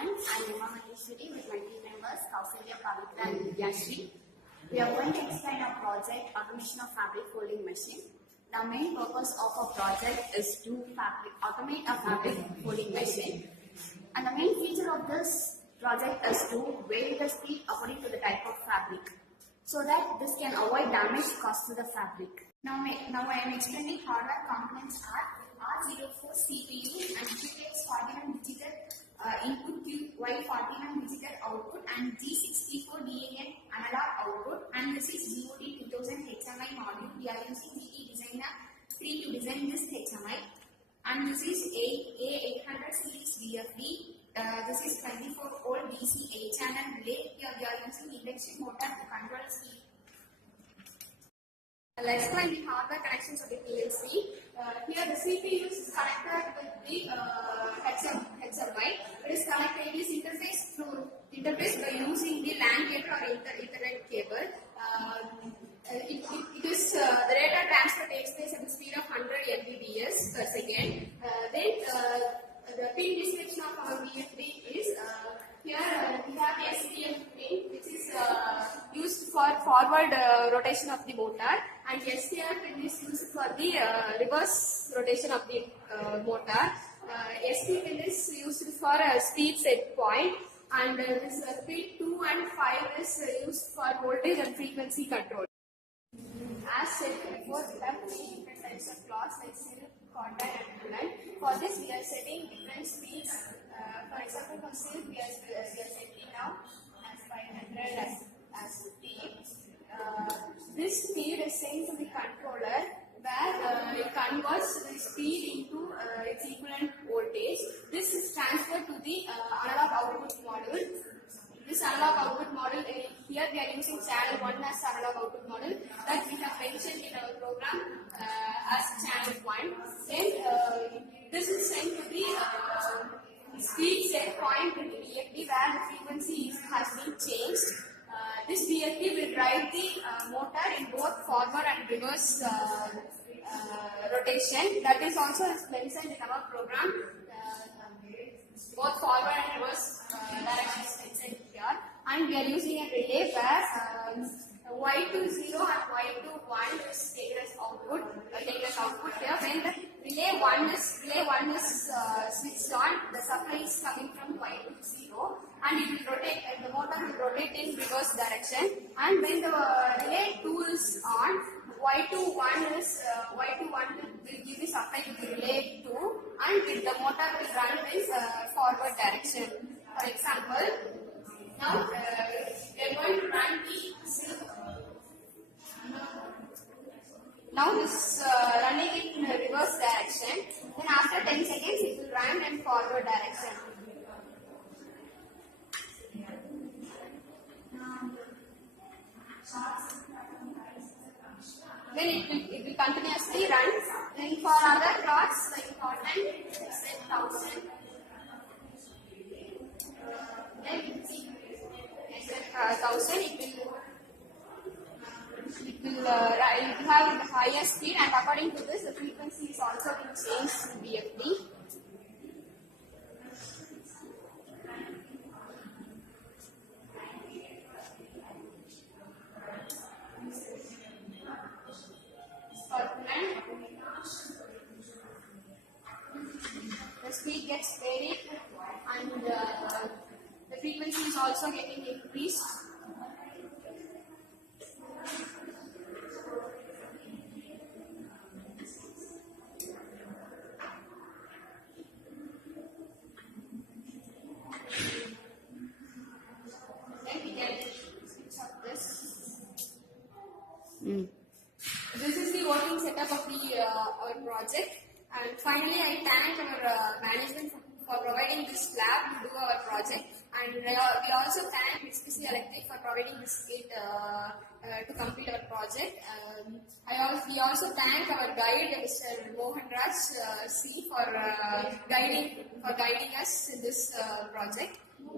everyone. I am Emma Maheshwari with my team members Kausalya, Pavitra and Vidyashri. We are going to explain our project Automation of Fabric Folding Machine. The main purpose of our project is to automate a fabric folding machine. And the main feature of this project is to vary the speed according to the type of fabric, so that this can avoid damage caused to the fabric. Now I am explaining hardware components are R04 CPU and GTX 41 digital input Q, Y41 digital output and G64 DAN analog output, and this is GOD 2000 HMI module. We are using GT Designer 3 to design this HMI, and this is A800 series VFD. This is 24 volt DC 8-channel relay. Here we are using induction motor to control speed. Let's explain the hardware connections of the PLC. Here the CPU is connected with the HMI. It is connected this interface by using the LAN cable or Ethernet cable. It is the data transfer takes place at the speed of 100 Mbps per second. Then the pin description of our VFD is here we have the SPM pin, which is used for forward rotation of the motor, and SPM pin is used for the reverse rotation of the motor. SP pin is used for a speed set point, and this pin 2 and 5 is used for voltage and frequency control. As said before, we have three different types of cloths like silk, cotton and woolen. For this we are setting different speeds. For example, for silk we are setting now as 500 as speed. This speed is sent to the controller, where it converts the speed into its equivalent voltage. This is transferred to the analog output module. This analog output model, here we are using channel 1 as analog output model that we have mentioned in our program as channel 1. Then this is sent to the speed set point in the VFD where the frequency has been changed. This VFD will drive the motor in both forward and reverse rotation. That is also mentioned in our program. Both forward and reverse directions mentioned here, and we are using a relay where Y20 and Y21 is taken as output. Here. When the relay 1 is switched on, the supply is coming from Y20, and it will rotate. The motor will rotate in reverse direction. And when the relay 2 is on, Y21 will give the supply to the relay 2, and the motor will run in forward direction. For example, now we are going to run the silk. Now this is running in reverse direction. Then after 10 seconds it will run in forward direction. Then it will continuously run. Then for other cloths like cotton, set 1000. Then set 1000, it will have the higher speed, and according to this the frequency is also being changed in VFD. The speed gets varied, and the frequency is also getting increased. Then we can switch up this. This is the working setup of our project. And finally, I thank our management for providing this lab to do our project, and we also thank HPC Electric for providing this kit to complete our project. We also thank our guide, Mr. Mohan Raj C, for guiding us in this project.